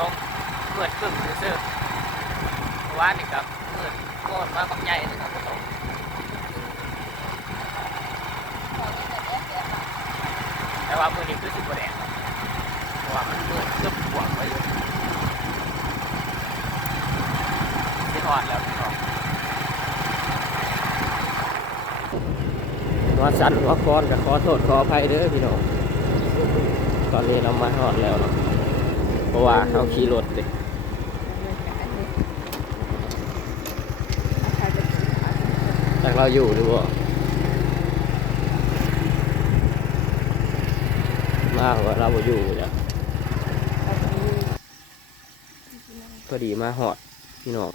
ต่ฝนบ่ตกเปิดครึ่งซื่อๆว่านี่ครับเปิดโคตรมาบักใหญ่เลยครับตกแต่ว่ามือนี้คือสิบแดดเพราะว่ามันมืดตึ๊บกวางไว้อยู่สิฮอดแล้วพี่น้องว่าสันว่าคอนกับขอโทษขออภัยเด้อพี่น้องตอนนี้เรามาฮอดแล้วเนาะ เพราะว่าเขาขี่รถเด็กแต่เราอยู่หรือว่ามาว่าเราบ่อยู่แล้วพอดีมาฮอดพี่น้อง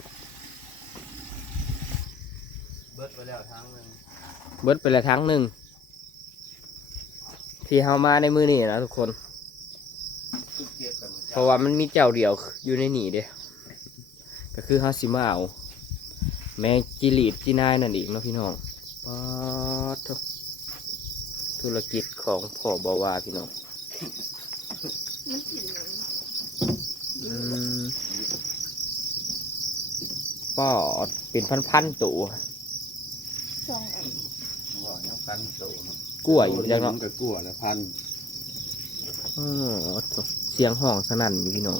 เบิดไปแล้วทางหนึงเบิดไปละทั้งหนึ่งที่เฮามาในมือนี่นะทุกคน ทุกเก็บกันหมด เพราะว่ามันมีเจ้าเดียวอยู่ในนี่เด้ก็คือฮาซิมาเอาแม่จิลีดจีนายนั่นเองเนาะพี่น้องป๊าดโถ่ธุรกิจของพ่อบาวาพี่น้องอืมปอดเป็นพันๆตัวว่ายังพันโตเนาะกล้วยอยู่จังเนาะมันก็กลัวแล้วพันอ๋อโถ่ เสียงห้องสนั่นอยู่พี่น้อง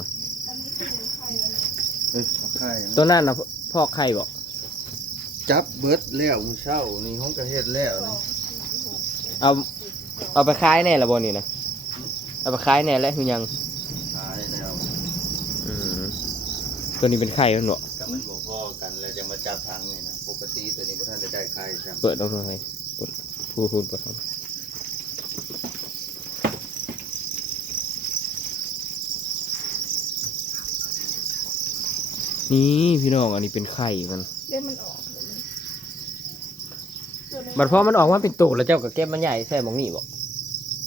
เอ้ยเอาไข่ตัวนั้นนะพ่อไข่บอกจับเบิดแล้วมื้อเช้านี่ห้องก็เฮ็ดแล้วนี่เอาเอาไปขายแน่ละบนนี่นะเอาไปขายแน่แล้วคือยังขายแล้วอืมตัวนี้เป็นไข่มันบอกกับมันบ่พอกันแล้วจะมาจับทางนี่นะปกติตัวนี้บ่ทันได้ได้ไข่ใช่ไหมเปิดเอาหน่อยเปิดพูดพูดเปิดเอา นี่พี่น้องอันนี้เป็นไข่มันเล่นมันออกเลยตัวนี้บัดพอมันออกมาเป็นตูแล้วเจ้าก็เก็บมันใหญ่ใส่หมองนี่บอก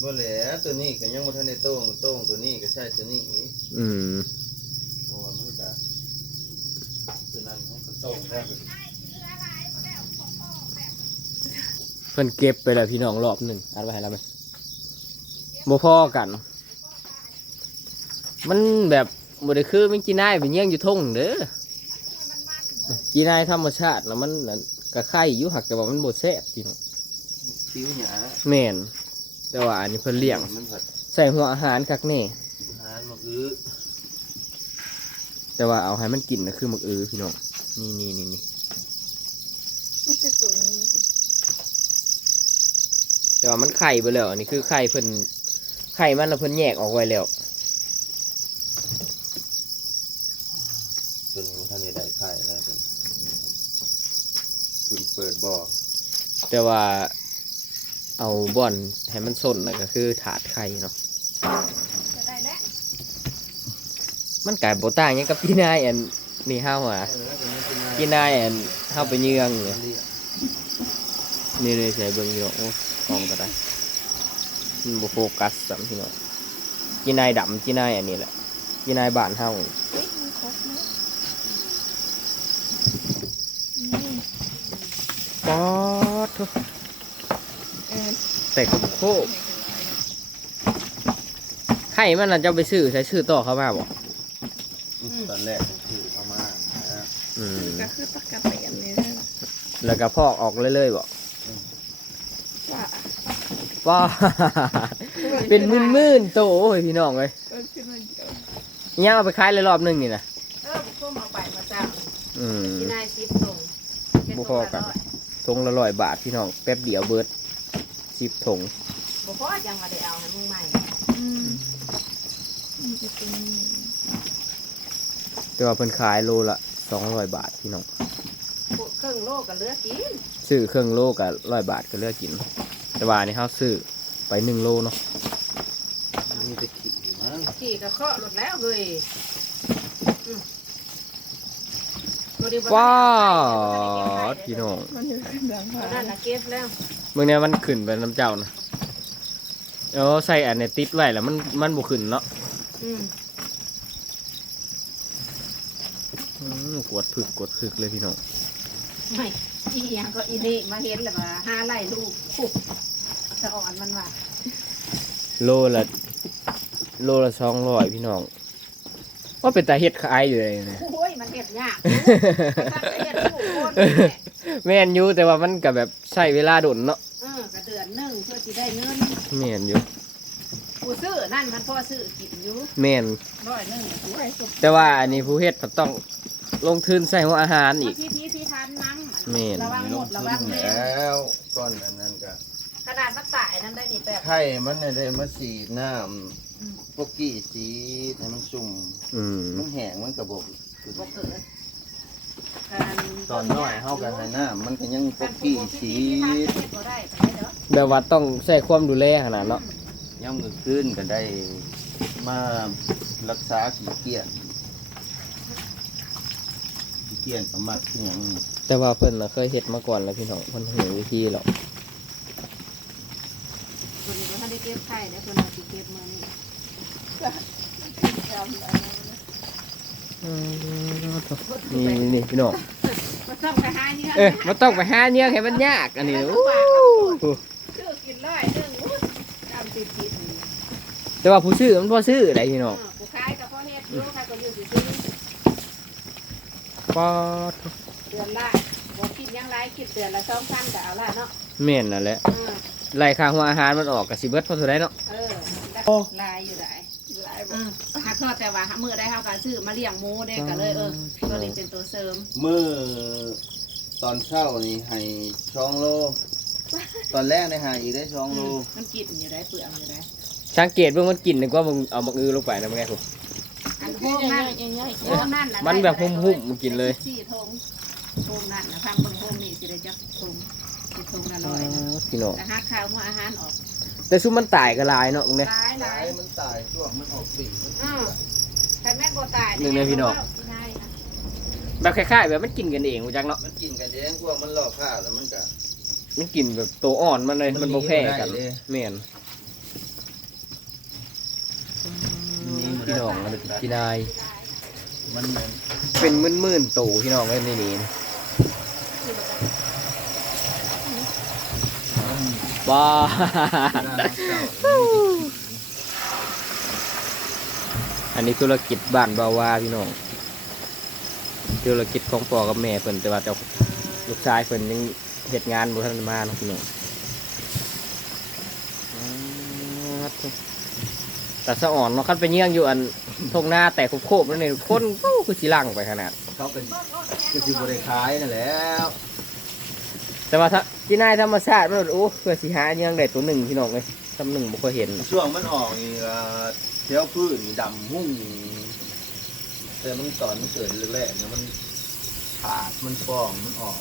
บ่แหละตัวนี้ก็ยังบ่ทันได้โต้งโต้งตัวนี้ก็ใช่ตัวนี้อีกอืมเพราะว่ามันก็ตัวนั้นมันก็โต้งแล้วเพิ่นเก็บไปแล้วพี่น้องรอบหนึ่งอัดไว้ให้เราไหมบ่พอกัน มันแบบ บ่ได้คือมันกินได้ไปเยี่ยงอยู่ทงเด้อกินได้ธรรมชาติแล้วมันนั่นก็ไข่อยู่หักแต่ว่ามันบ่แซ่บพี่น้องคิ้วหยาแม่นแต่ว่าอันนี้เพิ่นเลี้ยงมันผัดใส่หัวอาหารคักแน่อาหารมันอื้อแต่ว่าเอาให้มันกินนะคือหมึกอือพี่น้องนี่นี่นี่นี่ไม่ใช่ตัวนี้แต่ว่ามันไข่ไปแล้วอันนี้คือไข่เพิ่นไข่มันแล้วเพิ่นแยกออกไว้แล้ว ตัวนี้มันทันได้ได้ไข่แล้วตัวนี้เพิ่งเปิด บ่แต่ว่าเอาบ่อนให้มันส้นน่ะก็คือถาดไข่เนาะมันกลายโบต่างยังกับพี่นายอันนี่ห้าวอะเออตัวนี้เป็นไงพี่นายอันห้าวไปเยืองเนี่ยนี่เลยใส่เบิ่งอยู่โอ้กองก็ได้มันบ่โฟกัสสามพี่น้องพี่นายดำพี่นายอันนี้แหละพี่นายบ้านเฮาเฮ้ยมันครบแล้ว ป๊อดทุเออแต่กโคกไข่มันน่ะจะเอาไปซื้อใช้ซื้อต่อเข้ามาบ่ตอนแรกมันคือเข้ามานะอืมก็คือปกติอันนี้นะแล้วก็พอกออกเรื่อยๆบ่ว่าป้าเป็นมื่นๆโตโอ้ยพี่น้องเลยเออขึ้นมาเยอะยังเอาไปขายเลยรอบหนึงนี่นะเออบุกเข้ามาไปมาจ้าอืมที่นายซิปส่งบ่พอกันท งละร้อยบาทพี่น้องแป๊บเดียวเบิดสิบถงบุกพอยังมาได้เอาให้มึงใหม่อืมมันจะเป็นแต่ว่าเพิ่นขายโลละสองร้อยบาทพี่น้องพวกเครื่องโลกกับเลือกกินซื้อเครื่องโลกับร้อยบาทก็เลือกกิน แต่ว่านี่เขาซื้อไปหนึ่งโลเนาะมีแตะขี้มันขี่กับเคาะหลุดแล้วเลยอืมตัวเดีย วบ่ว้าได้วพี่น้องมันอยู่ขึ้นดังเอาผ่าไปได้ตัวนั่นน่ะเก็บแล้วเมื่อนี้มันขึ้นไปน้ำเจ้านะเออใส่อันเนี้ติดไว้แล้วมันมันบุขึ้นเนาะอืมอืมกวดผึกกวดผึกเลยพี่น้องไม่อีหยังก็อีนี่มาเห็นแล้วว่าห้าไล่ลูกคุกสะอ่อนมันว่าโลละโลละสองร้อยพี่น้อง ว่าเป็นตาเฮ็ดขายอยู่เลยนะโอ้ยมันเห็ดยากมันเห็ดผู้คนแหละแม่นอยู่แต่ว่ามันก็แบบใช้เวลาโดนเนาะเออกระเดือนหนึ่งเพื่อที่ได้เงินแม่นอยู่ผู้ซื้อนั่นมันพ่อซื้อกินอยู่แม่นร้อยหนึ่งไว้สุกแต่ว่าอันนี้ผู้เฮ็ดก็ต้องลงทุนใส่หัวอาหารอีก พี่พี่พี่ทานน้ำแม่น ระวังหมดระวังเลยแล้วก้อนอันนั้นก็ขนาดมันตายนั่นได้นี่แบบ ไข่มันเนี่ยได้มาสีดน้ำ พวกกี้สีดให้มันสุ่มอืมมันแห้งมันกระบอกบกเกิดตอนน้อยเฮากันให้น้ำมันก็ยังพวกกี้สีดบ่ได้ไปเด้อแบบว่าต้องใช้ความดูแลขนาดเนาะย่ำกลางคืนก็ได้มารักษาขี้เกียจขี้เกียจสมัดที่หยังแต่ว่าเพิ่นน่ะเคยเฮ็ดมาก่อนแล้วพี่น้องเพิ่นหูวิธีหรอกคนนี้เขาได้เก็บไข่ได้คนเอาสิเก็บมือนี่จำได้ นะนี่นี่พี่น้องมันต้องไปหาเนี่ยเอ้ยมันต้องไปหาเนี่ยให้มันยากอันนี้โอ้โหชื่อกินร้อยหนึ่งอุ๊ยจำติดติดนี่แต่ว่าผู้ซื้อมันบ่ซื้อได้พี่น้องเออกูขายกับพ่อเฮ็ดอยู่ใครก็อยู่สิซื้อป๊อดเดือนละบ่คิดหยังไรคิดเดือนละสองพันก็เอาละเนาะแม่นนั่นแหละเออไล่ค่าหัวอาหารมันออกก็สิเบิดเท่าใดเนาะเออได้ลายอยู่ได้หลาย บเออหักทอดแต่ว่ามือได้เฮาก็ซื้อมาเลี้ยงหมูได้ก็เลยเออตัวนี้เป็นตัวเสริมเมื่อตอนเช้านี่ให้ช่องโล ตอนแรกได้หาอีกได้ช่องโล มันกินอยู่ได้เปลือกอยู่ได้สังเกตเบิ่งมันกินนึกว่ามึงเอาบักอือลงไปนะมึงไงผม อันโฮง่ายมนั่นง่ายง่ายโฮมนั่นน่ะมันแบบหุ่มๆมันกินเลย สี่ทงโฮมนั่นนะฟังเบิ่งโฮมนี่สิได้จักทงสิทงละร้อยนะพี่น้องแต่หักข้าวหัวอาหารออก แต่ซุมมันตายก็หลายเนาะมึงเนี่ยหลายหตาลายยมันตายช่วงมันออกสีอือคันแม่นบ่ตายหนึ่งในพี่น้องง่ายนะแบบคล้ายๆแบบมันกินกันเองกูจักเนาะมันกินกันเองพวกมันลอกข้าวแล้วมันก็ มันกินแบบตัวอ่อนมันเลยมัมันนบ่แพ้กันหนีบ่ได้เลย แม่นพี่น้องมันกินได้มันเหมือนเป็นหมื่นๆตัวพี่น้องเอ้ยในนี้นะบ้า อันนี้ธุรกิจบ้านบาวาพี่น้องธุรกิจของพ่อกับแม่เพิ่นแต่ว่าเจ้าลูกชายเพิ่นยังเหตุงานบ่ทันมาเนาะพี่น้องอ่าแต่สะอ่อนเนาะคันไปเยี่ยงอยู่อันทงหน้าแต่โคบๆนั่นนี่คนอู้คือสิลังไปขนาดเขาเป็นก็คือบริขายนั่นแหล้วแต่ว่าถ้า ที่นายธรรมชาติมันโอ้เพื่อสิหาเยี่ยงได้ตัวหนึ่งพี่น้องเลยตำหนึ่งบ่เคยเห็น ช่วงมันออกนี่ก็เที่ยวพืชนี่ดำหุ่งแต่มันตอนมันเกิดแรกๆเนี่ยมันขาดมันฟองมันออก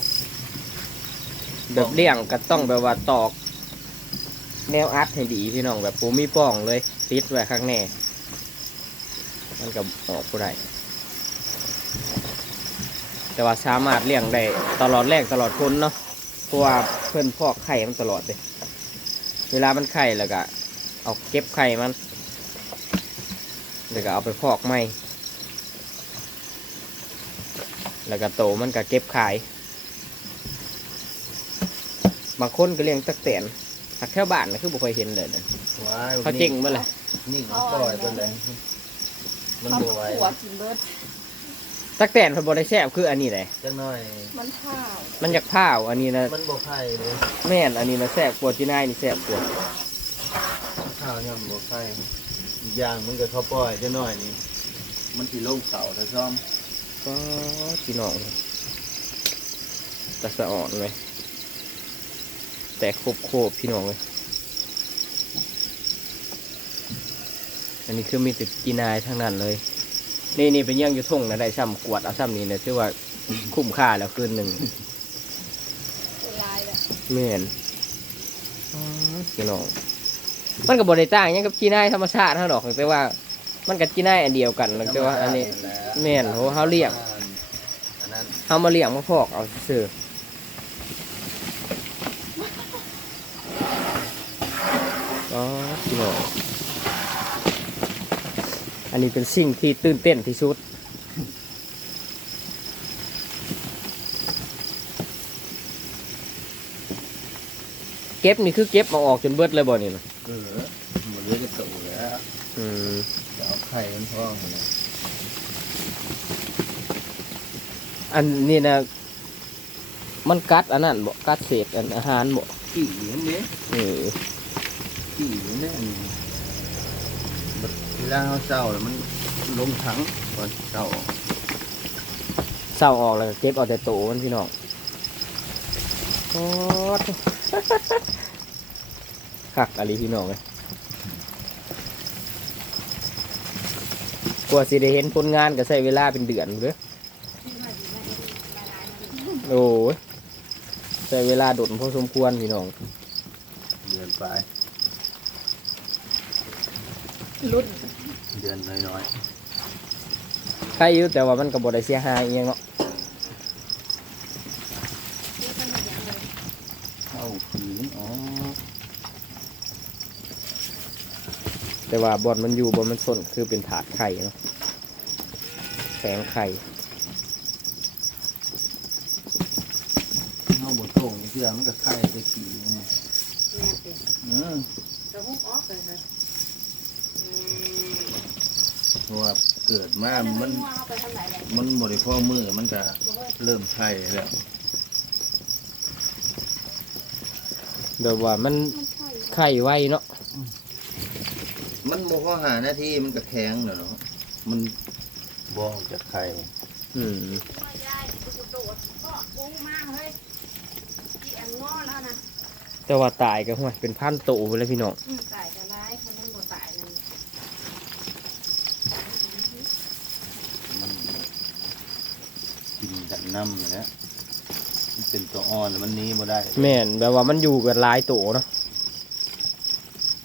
แบบเลี้ยงก็ต้องแบบว่าตอก แนวอัดให้ดีพี่น้องแบบปูมีป้องเลยติดไว้ข้างแน่ มันก็ออกบ่ได้แต่ว่าสามารถเลี้ยงได้ตลอดแรกตลอดพ้นเนาะ เพราะว่าเพิ่นพอกไข่มันตลอดเลยเวลามันไข่แล้วก็เอาเก็บไข่มันแล้วก็เอาไปพอกใหม่แล้วก็โตมันก็เก็บขาย บางคนก็เลี้ยงตักแตนหักแถวบ้านนะคือบ่ค่อยเห็นเลยนะว้ายเขาเจ๋งเมื่อไหร่นิ่งมันปล่อยไปเลยมันทำบไหว ขัวกินเบิร์ด ตักแตนเพิ่นบ่ได้แซ่บคืออันนี้แหละจังหน่อย มันข้าวมันอยากพร้าวอันนี้นะมันบกไข่เลยแม่นอันนี้นะแซ่บกว่าที่นายนี่แซ่บกว่าข้าวเนี่ยมันบกไข่อีกอย่างมันก็เขาปล่อยจังหน่อยนี่มันสิลงเสาถ้าซ่อมก็พี่น้องตะสะอ่อนเลยแต่ครบโคบพี่น้องเลยอันนี้คือมีแต่กีนายทั้งนั้นเลย นี่นี่เป็นเยี่ยงอยู่ทุ่งนะได้ซ้ำกวดเอาซ้ำนี่นะชื่อว่าคุ้มค่าแล้วคืนหนึ่งเป็นลายแบบแม่นอ๋อพี่น้องมันกับบริต่างหยังกับจีน่ายธรรมชาติเท่าดอกแต่ว่า มันกับจีน่ายอันเดียวกันแต่ว่า อันนี้ แม่นโหเขาเลี้ยงอันนั้นเขามาเลี้ยงมาพอกเอาซื่ออ๋อพี่น้องอั นนี้เป็นสิ่งที่ตื่นเต้นที่สุด เก็บนี่คือเก็บมาออกจนเบิดเลยบ่นี่นะเออหมดเลยจะโตแล้วอืมจะเอาไข่มันท้องเลยอันนี้นะมันกัดอันนั้นบ่กัดเศษอันอาหารบ่ขี่นั่นเด้เออขี่นั่นเด้อันนี้บัด เวลาเขาเศร้าแล้วมันลงถังก่อนเศร้าเศร้าออกแล้วก็เก็บเอาแต่โตมันพี่น้องโอ้ดคักอะไรพี่น้องเลยกว่าสิได้เห็นผลงานก็ใช้เวลาเป็นเดือนเด้อที่ว่าดีมาเอ็นละลายมันโอ้ยใช้เวลาโดดพอสมควรพี่น้อง เดือนไป รุ่นเดือนน้อยใครอยู่แต่ว่ามันก็บ่ได้เสียหายอิหยังเนาะที่มันมีอย่างเลยๆเข้าขีนอ๋อแต่ว่าบอลมันอยู่บอลมันสนคือเป็นถาดไข่เนาะแสงไข่เข้าบนโต่งนี่คือมันก็ไข่ไปขี่นี่แม่เป็นเออกระหุบออกเลยค่ะอืม เพราะว่าเกิดมามันเอาไปทางไหนเลยมันบริพ่อมือมันก็บ่เว้ยเริ่มไข่แล้วเดี๋ยวว่ามันมันไข่ไข่ไวเนาะมันโมข้อหาหน้าที่มันก็แข็งแล้วเนาะมันบองจากไข่อืมพ่อยายกูโดดก็กูมากเฮ้ยที่แอมงอแล้วนะแต่ว่าตายก็ห่วยเป็นพันโตไปเลยพี่น้องอืมตายจะร้ายคนนั้นบ่ตายนั่น มันกิ นกันน้ำอยู่แล้วมันเป็นตัวอ่อนแล้วมันหนี้บ่ได้แม่นแบบว่ามันอยู่กันหลายโตเนาะ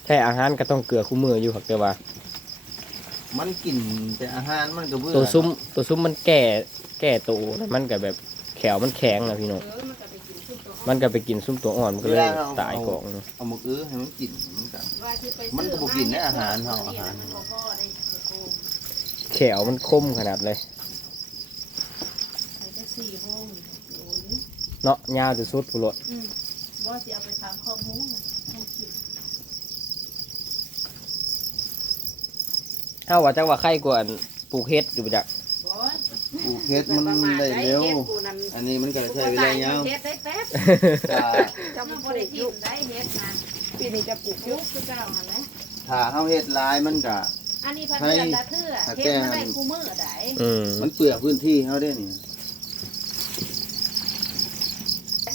แค่อาหารก็ต้องเกลือคู่มืออยู่ครับแต่ว่า มันกินแต่อาหารมันก็เบื่อตัวซุ้มตัวซุ้มมันแก่แก่โตแล้วมันก็แบบแขวมันแข็งนะพี่น้องเออมันก็ไปกินซุปตัวมันก็ไปกินซุ้มตัวอ่อนมันก็เลยตายก่อนเนาะเอามาอื้อให้มันกินมันก็ว่าที่ไปมันก็บ่กินได้อาหารเฮาอาหารมันบ่พอได้โกงแขวมันคมขนาดเลย ใส่จะสี่โมงโอ้ย เนาะยาวจะสุดผู้รถอืมบ่สิเอาไปทำข้อมูลให้กินถ้าว่าจังว่าไข่กว่าอันปลูกเฮ็ดอยู่บ่จักบ่ปลูกเฮ็ดมันได้เร็ว อันนี้มันก็ใช้เวลายาวเฮ็ดได้แป๊บถ้าจะมันปบ่ลูได้กทิยุมได้เฮ็ดนะปีนี้จะปลูกยุยุกคือเก่าหั่นแหละถ้าเฮาเฮ็ดหลายมันก็อันนี้พันเดือนละเทื่อเฮ็ดมาได้คู่มือได้อืมมันเปลือกพื้นที่เฮาได้นี่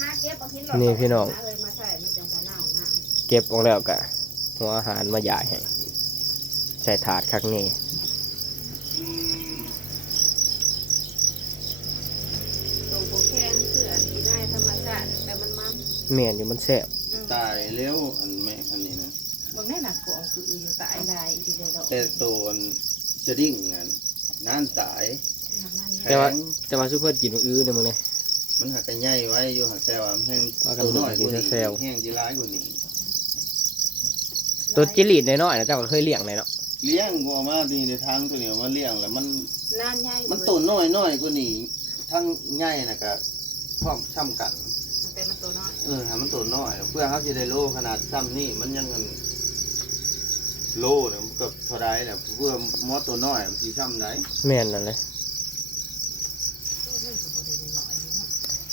หาเก็บเอาทิ้ง นี่พี่น้องเลยมาใส่มันจังบ่เน่าน้ำเก็บออกแล้วกะหัวอาหารมาใหญ่ให้ใส่ถาดคักนี่ตรงโปแข้งคืออันที่ได้ธรรมชาติแต่มันมันเมียนอยู่มันแซ่บอืมตายเร็วอันแม่อันนี้นะบางแน่น่ะกองคืออยู่ตายลายอีกทีเดียวดอกแต่ตัวอันจะดิ้งอันนานตายทำนั่นแต่ว่าแต่ว่าซุปเปอร์กินมื้ออื่นเด้อมึงเนี่ย มันหักกันใหญ่ไว้อยู่หักแต่ว่าแห้งว่ากันตัวน้อยกว่ากินนี้แซวๆแห้งจีร้ายกว่านี้ตัวจิลีดน้อยๆนะเจ้าก็เคยเลี้ยงเลยเนาะเลี้ยงบัวมาดีในทางตัวเนี้ยมาเลี้ยงแล้วมันนานใหญ่มันตัวน้อยน้อยกว่านี้ทั้งใหญ่น่ะก็พร้อมซ้ำกันมันเป็นมันตัวน้อยเออหามันตัวน้อย เพื่อเขาจะได้โลขนาดซ้ำนี่มันยังเงินโลเนี่ยมันเกับเท่าไรเนี่ยเพื่อมอตัวน้อยมันสีซ้ำไหนแม่นนั่นเลย ตัวนี้ก็บ่ได้น้อยเนาะ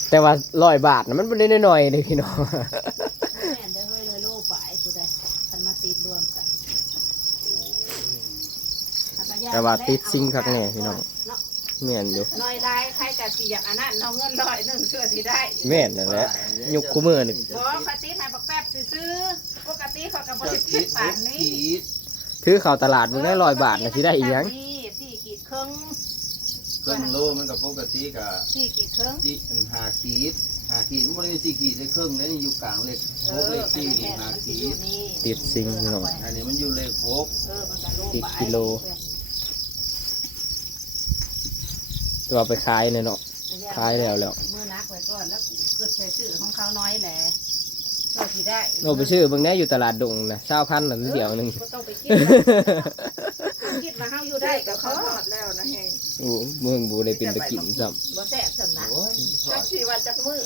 แต่ว่าร้อยบาทนะมันไม่ได้น้อยๆเลยพี่น้องแม่นได้เฮ้ยเลยโลฝ่ายกูได้คันมาติดรวมกันแต่ว่าติดซิงคักแน่พี่น้องเนาะแม่นอยู่น้อยลายใครกะสิอยากอันนั้นเอาเงินร้อยหนึงเชื่อสิได้แม่นนั่นแหละยุคคู่มือนี่บ่ปกติให้บักแป๊บซื้อๆปกติเขาก็บ่จะได้คิติดดปานนี้คิดถือเข้าตลาดมึงได้ร้อยบาทนะที่ได้อีกยังนี่สี่ขีดครึ่ง เครื่องโลมันกับปกติกับสี่ขีดครึ่งจีหาขีดหาขีดมันไม่ได้สี่ขีดได้ครึ่งแล้วนี่อยู่กลางเลขเอหกอเลขมันสี่แม่นหามันสิขีอยู่ดนี่ติดซิงพี่น้องอันนี้มันอยู่เลขหกเออมันก็โลสิบไปกิโล ตัวเอาไปขายเนี่ยเนาะขายแล้วแล้วมือนักไว้ก่อนแล้วเกิดใช้ชื่อของเขาน้อยแหละก็สิได้โอ้ไปซื้อเบางแน่อยู่ตลาดดงนะเช้าพันหนึ่งเดียวหนึ่งก็ต้องไปคิด ว่าคิดว่าเฮาอยู่ได้กับเขาเขาทอดแล้วนะแหงโอ้เมืองบูได้เป็นตะกินซ้บ่แซ่บสำนักโอ้ยทอจัดกชีว่าจักมือ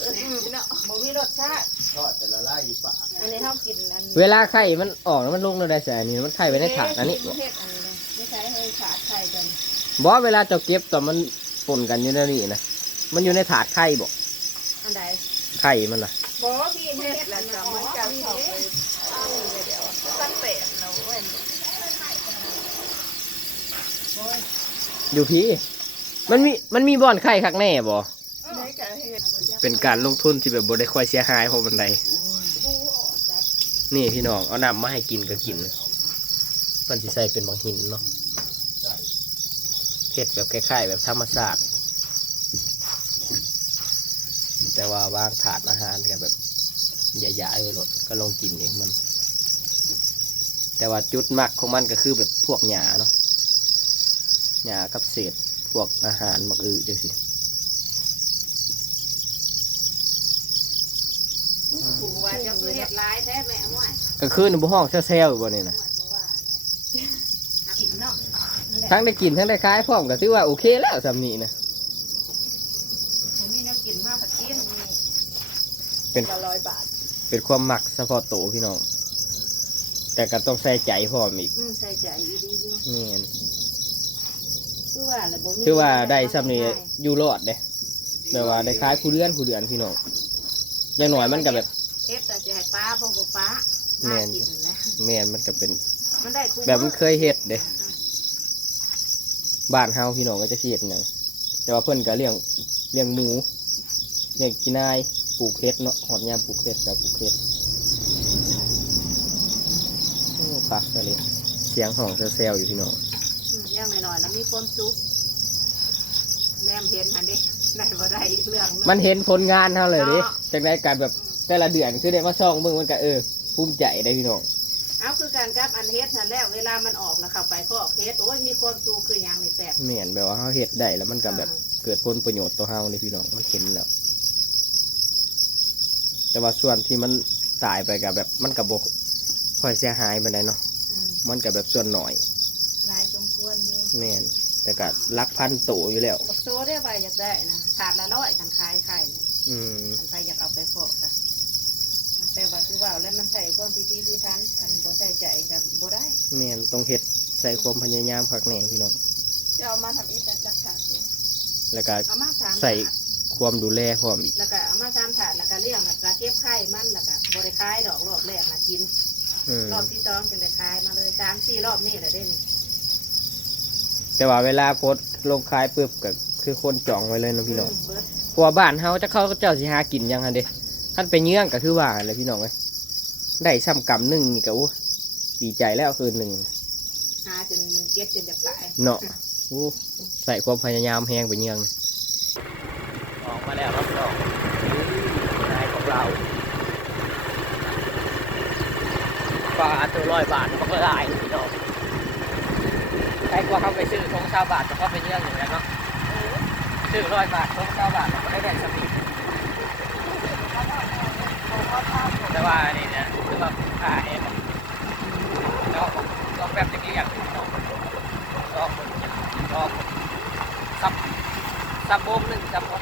เนาะบ่มีรสชาติ ทอดแต่ละลายอยู่ปากอันนี้เฮากินอันำเวลาไข่มันออกแล้วมันลงแล้วได้แสนนี่มันไข่ไว้ในถาดอันนี้เฮ็ดอันนี้เลยไม่ใช่ให้ขาดไข่กันบอกเวลาเจ้าเก็บตอนมันปนกันอยู่ในนี่นะมันอยู่ในถาดไข่บ่อันใดไข่มันน่ะบอกว่าพี่เฮ็ดแล้วก็มันจะเข้าไปเอาเลยเดี๋ยวตั้งแต่เนาะเว้ย อยู่พี่ มันมีมันมีบ่อนไข่คักแน่บ่ในกเป็นการลงทุนที่แบบบ่ได้ค่อยเสียหายเพราะมันใดนี่พี่น้องเอาน้ำมาให้กินก็กินเพิ่นสิใส่เป็นบางหินเนาะเฮ็ดแบบคล้ายๆแบบธรรมชาสติแต่ว่าวางถาดอาหารกับแบบใหญ่ๆเลยรถก็ลองกินเองมัน แต่ว่าจุดมักของมันก็คือแบบพวกหญ้าเนาะ หญ้ากับเศษพวกอาหารมักอือจังสิผูว่าจะคือเฮ็ดร้ายแท้แม่ห่วยก็คือในบุห้องเซลล์อยู่บ่นี่นะห่วยบ่ว่าเลยกินเนาะทั้งได้กินทั้งได้ขายพร้อมก็ถือว่าโอเคแล้วสำนี้นะผมมีแนวกินมากกว่ากินเป็นละร้อยบาท เป็นความหมักเฉพาะโตวพี่น้อง แต่ก็ต้องใส่ใจพร้อมอีกอืมใส่ใจอีดีอยู่นี่น คือว่าแล้วบ่มีคือว่าได้สำนี้อยู่รอดเด้แบบว่าได้ขายคู่เดือนคู่เดือนพี่น้องอย่างหน่อยมันก็แบบ เฮ็ดแต่สิให้ป้าบ่บ่ป้าแม่น่านกินแหละแม่นมันก็เป็น มันได้คุ้มแบบมันเคยเฮ็ดเด้บ้านเฮาพี่น้องก็จะเฮ็ดหยังแต่ว่าเพิ่นก็เลี้ยงเลี้ยงหมูเลี้ยงกินายปลูกเฮ็ดเนาะหอดยามปลูกเฮ็ดกับปลูกเฮ็ดโอ้ปักเลยเสียงห้องเซลล์อยู่พี่น้อง อืมอย่างน้อยๆนะมีความสุขแนมเห็นหันดิได้บ่ได้อีกเรื่องหงมันเห็นผลงานเท่าเลยดิเนาะจากได้การแบบแต่ละเดือนคือได้มาซ่องเบิ่งมันก็เออภูมิใจได้พี่น้องเอาคือการกับอันเฮ็ดนั่นแล้ว เวลามันออกแล้วเข้าไปก็ออกเฮ็ดโอ้ยมีความสุขคือหยังนี่แปลกเหมือนแบบว่าเขาเฮ็ดได้แล้วมันก็แบบเกิดผลประโยชน์ต่อเฮาเลยพี่น้องมันเห็นแล้ว แต่ว่าส่วนที่มันตายไปกับแบบมันกับบค่อยเสียหายไปได้เนาะอืมมันกับแบบส่วนหน่อย หลายสม ควรอยู่แม่นแต่ก็รักพันโตอยู่แล้ว กับโซได้ไปอยากได้นะถาดละร้อยกันขายไข่มันอืมคันใครอยากเอาไปเพาะกันแต่ว่าคือว่าแล้วมันใส่ความพิธีพิธันมันบ่ใส่ใจกันบ่ได้แม่นต้องเฮ็ดใส่ความพยายามคักแน่พี่น้องจะเอามาทำอีแต่จักขาดเลยแล้วก็เอามาสามใส่ถาดความดูแลพร้อมอีกแล้วก็เอามาสามถาดแล้วก็เลี้ยงแล้วก็เก็บไข่มันแล้วก็บ่ได้ขายดอกรอบแรกมากิน อืมรอบที่สองจึงได้ขายมาเลยสามสี่รอบนี่แหละเด้น แต่ว่าเวลาโพสต์ลงคายปุ๊บก็คือคนจองไว้เลยเนาะพี่น้องมเบิดเพราะว่าบ้านเฮาจะเข้าเจ้าสิหากินยังไงเด้ท่านไปเยื่องก็คือว่าเลยพี่น้องเอ้ยได้ซ้ำกำหนึ่งนี่ก็อู้ดีใจแล้วคืนหนึ่งหาจนเก็บจนจะตายเนาะอู้ใส่ความพยายามแหงไปเยื่องออกมาแล้วครับพี่น้องนายของเราปลาตัวร้อยบาทมันก็ได้พี่น้อง ใครกว่าเขาไปซื้อทงเช้าบาทแต่เขาไปเยื่องอย่างนั้นเนาะซื้อร้อยบาททงเช้าบาทมันก็ได้แบ่งสปีดแต่ว่านี่เนี่ยคือว่าขายก็ก็แบบจะเรียกก็ก็ก็ซับซับโบมหนึ่งซับโบม